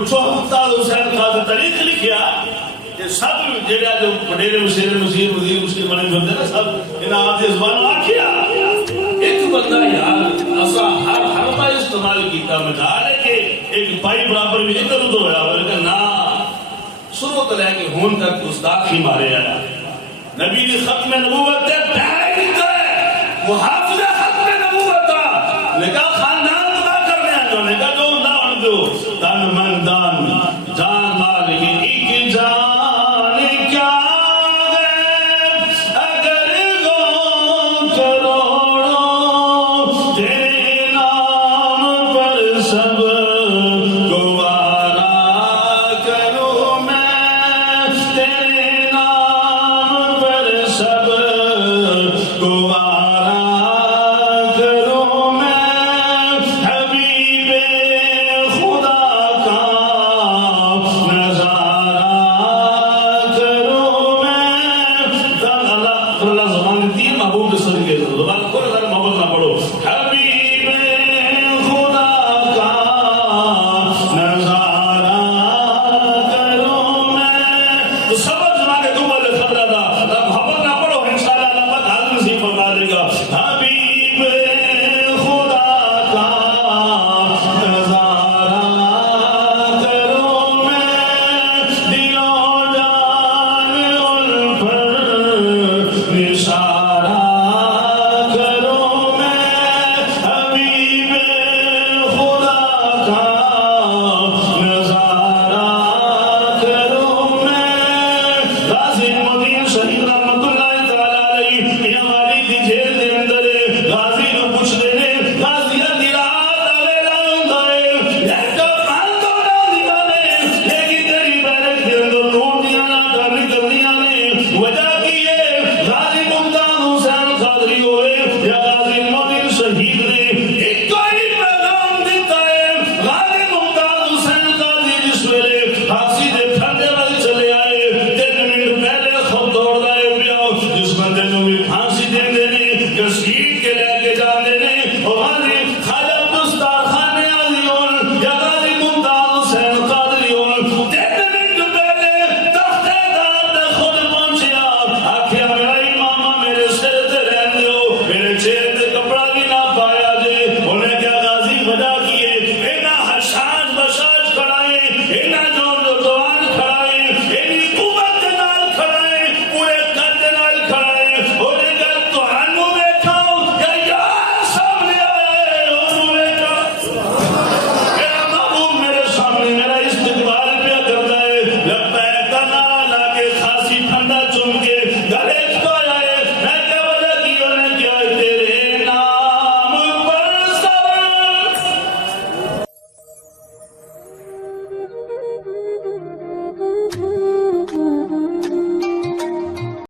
پوچھو ممتاز حسین قاضی تاریخ لکھیا کہ سب جڑا جو وڈیرے وزیر مسلم بنے بندے نا سب انہاں آپ دی زبان آکھیا ایک بندہ یار اسا ہر حرفہ استعمال کیتا مجال ہے کہ ایک پائی برابر بھی ادھر ادھر ہویا بلکہ نہ شروع تو لے کے ہون تک گستاخی مارے آیا نبی دی ختم نبوت تے پہلے ہی تے محافظ ختم نبوت دا لگا خاندان تباہ کرنے آنے کا جو نہ ان دو دان من دان